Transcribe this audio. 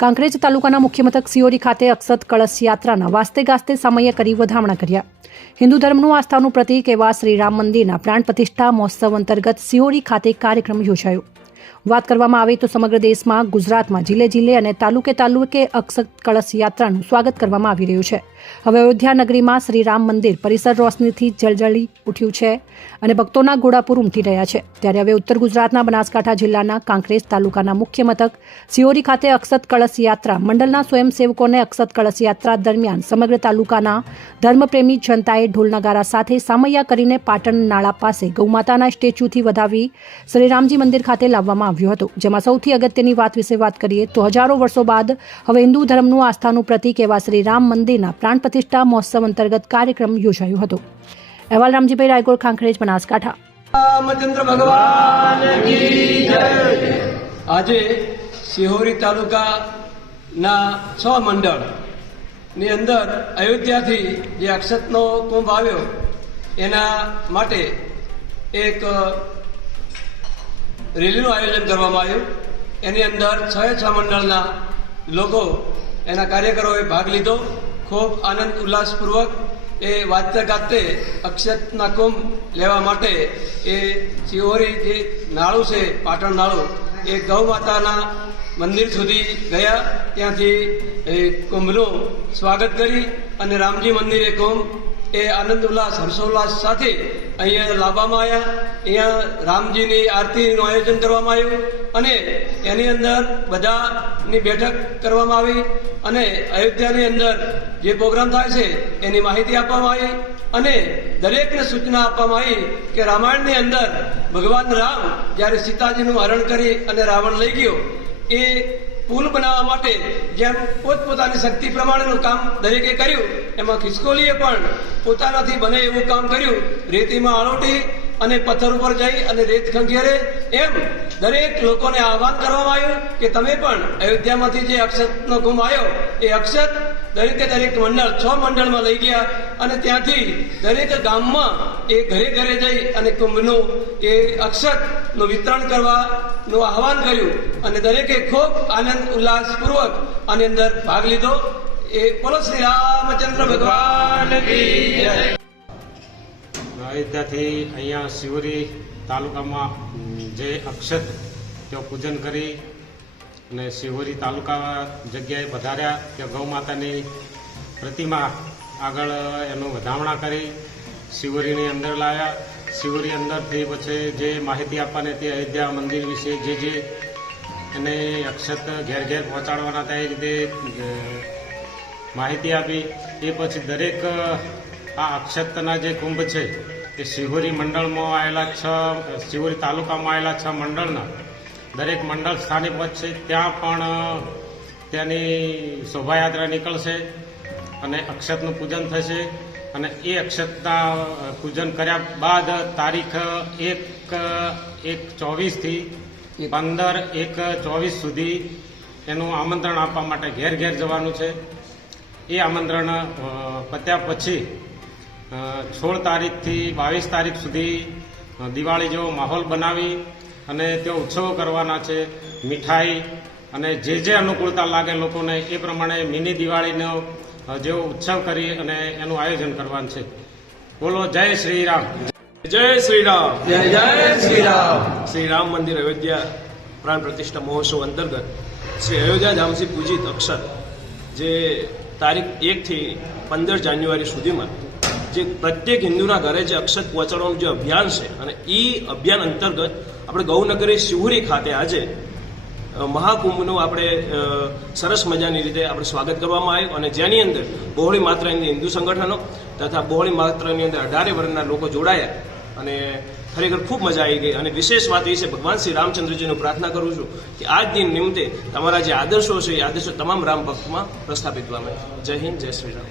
કાંકરેજ તાલુકાના મુખ્ય મથક સિયોરી ખાતે અક્ષત કળશ યાત્રાના વાસ્તે ગાસ્તે સમયે કરી વધામણા કર્યા. હિન્દુ ધર્મનું આસ્થાનું પ્રતીક એવા શ્રીરામ મંદિરના પ્રાણ પ્રતિષ્ઠા મહોત્સવ અંતર્ગત સિયોરી ખાતે કાર્યક્રમ યોજાયો. વાત કરવામાં આવે તો સમગ્ર દેશમાં ગુજરાતમાં જિલ્લે જિલ્લે અને તાલુકે તાલુકે અક્ષત કળશ યાત્રાનું સ્વાગત કરવામાં આવી રહ્યું છે. હવે અયોધ્યા નગરીમાં શ્રીરામ મંદિર પરિસર રોશનીથી જળજળી ઉઠ્યું છે અને ભક્તોના ઘોડાપુર ઉમટી રહ્યા છે. ત્યારે હવે ઉત્તર ગુજરાતના બનાસકાંઠા જિલ્લાના કાંકરેજ તાલુકાના મુખ્ય મથક સિયોરી ખાતે અક્ષત કળશ યાત્રા મંડળના સ્વયંસેવકોને અક્ષત કળશ યાત્રા દરમિયાન સમગ્ર તાલુકાના ધર્મપ્રેમી જનતાએ ઢોલ નગારા સાથે સામૈયા કરીને પાટણ નાળા પાસે ગૌમાતાના સ્ટેચ્યુથી વધાવી શ્રીરામજી મંદિર ખાતે લાવવામાં આવ્યું હતું. જેમાં સૌથી અગત્યની વાત વિશે વાત કરીએ તો હજારો વર્ષો બાદ હવે હિન્દુ ધર્મનું આસ્થાનું પ્રતીક એવા શ્રીરામ મંદિરના પ્રાણ પ્રતિષ્ઠા મહોત્સવ અંતર્ગત કાર્યક્રમ યોજાયો હતો. અહેવાલ રામજીભાઈ રાયગોર, કાંકરેજ, બનાસકાંઠા. રામચંદ્ર ભગવાન કી જય. આજે સિહોરી તાલુકાના 6 મંડળની અંદર અયોધ્યાથી જે અક્ષતનો કુંભ આવ્યો એના માટે એક રેલીનું આયોજન કરવામાં આવ્યું. એની અંદર 6 મંડળના લોકો એના કાર્યકરોએ ભાગ લીધો. ખૂબ આનંદ ઉલ્લાસપૂર્વક એ વાજતે ગાજતે અક્ષતના કુંભ લેવા માટે એ સિહોરી જે નાળું છે, પાટણ નાળું, એ ગૌ માતાના મંદિર સુધી ગયા. ત્યાંથી એ કુંભનું સ્વાગત કરી અને રામજી મંદિરે કુંભ એ આનંદ ઉલ્લાસ હર્ષોલ્લાસ સાથે અહીંયા લાવવામાં આવ્યા. અહીંયા રામજીની આરતીનું આયોજન કરવામાં આવ્યું અને એની અંદર બધાની બેઠક કરવામાં આવી અને અયોધ્યાની અંદર જે પ્રોગ્રામ થાય છે એની માહિતી આપવામાં આવી અને દરેકને સૂચના આપવામાં આવી કે રામાયણની અંદર ભગવાન રામ જ્યારે સીતાજીનું હરણ કરી અને રાવણ લઈ ગયો, એ પુલ બનાવવા માટે જેમ પોતપોતાની શક્તિ પ્રમાણેનું કામ દરેકે કર્યું, એમાં ખિસકોલીએ પણ પોતાનાથી બને એવું કામ કર્યું. રેતીમાં આળોટી અને પથ્થર ઉપર જઈ અને રેત ખંખેરે, એમ દરેક લોકોને આહવાન કરવામાં આવ્યું કે તમે પણ અયોધ્યામાંથી જે અક્ષતનો કુંભ આવ્યો એ અક્ષત દરેક મંડળ 6 મંડળમાં લઈ ગયા અને ત્યાંથી દરેક ગામમાં એ ઘરે ઘરે જઈ અને કુંભનું એ અક્ષતનું વિતરણ કરવાનું આહવાન કર્યું અને દરેકે ખૂબ આનંદ ઉલ્લાસપૂર્વક આની અંદર ભાગ લીધો. એ બોલો શ્રી રામચંદ્ર ભગવાન કી જય. અયોધ્યાથી અહીંયા સિહોરી તાલુકામાં જે અક્ષત તેઓ પૂજન કરી અને સિહોરી તાલુકા જગ્યાએ પધાર્યા. ત્યાં ગૌ માતાની પ્રતિમા આગળ એનું વધામણા કરી સિહોરીની અંદર લાવ્યા. સિહોરી અંદરથી પછી જે માહિતી આપવાની હતી અયોધ્યા મંદિર વિશે, જે એને અક્ષત ઘેર ઘેર પહોંચાડવાના હતા, એ રીતે માહિતી આપી. એ પછી દરેક આ અક્ષતના જે કુંભ છે એ સિહોરી મંડળમાં આવેલા સિહોરી તાલુકામાં આવેલા 6 મંડળના દરેક મંડળ સ્થાને પહોંચશે. ત્યાં પણ ત્યાંની શોભાયાત્રા નીકળશે અને અક્ષતનું પૂજન થશે અને એ અક્ષતના પૂજન કર્યા બાદ તારીખ 1/24થી 15/1/24 સુધી એનું આમંત્રણ આપવા માટે ઘેર ઘેર જવાનું છે. એ આમંત્રણ પત્યા પછી 16 તારીખથી 22 તારીખ સુધી દિવાળી જેવો માહોલ બનાવી અને તેઓ ઉત્સવો કરવાના છે. મીઠાઈ અને જે અનુકૂળતા લાગે લોકોને એ પ્રમાણે મિની દિવાળીનો જેવો ઉત્સવ કરી અને એનું આયોજન કરવાનું છે. બોલો જય શ્રી રામ. જય શ્રી રામ. જય જય શ્રી રામ. શ્રી રામ મંદિર અયોધ્યા પ્રાણ પ્રતિષ્ઠા મહોત્સવ અંતર્ગત શ્રી અયોધ્યા ધામથી પૂજિત અક્ષત જે તારીખ 1થી 15 જાન્યુઆરી સુધીમાં જે પ્રત્યેક હિન્દુના ઘરે જે અક્ષત પહોંચાડવાનું જે અભિયાન છે અને એ અભિયાન અંતર્ગત આપણે ગૌનગરી સિહોરી ખાતે આજે મહાકુંભનું આપણે સરસ મજાની રીતે આપણે સ્વાગત કરવામાં આવ્યું અને જેની અંદર બહોળી માત્રાની હિન્દુ સંગઠનો તથા બહોળી માત્રાની અંદર 18 વર્ગના લોકો જોડાયા અને ખરેખર ખૂબ મજા આવી ગઈ. અને વિશેષ વાત એ છે, ભગવાન શ્રી રામચંદ્રજીનું પ્રાર્થના કરું છું કે આજ દિન નિમિત્તે તમારા જે આદર્શો છે એ આદર્શો તમામ રામ ભક્તમાં પ્રસ્થાપિત પામે. જય હિન્દ, જય શ્રી રામ.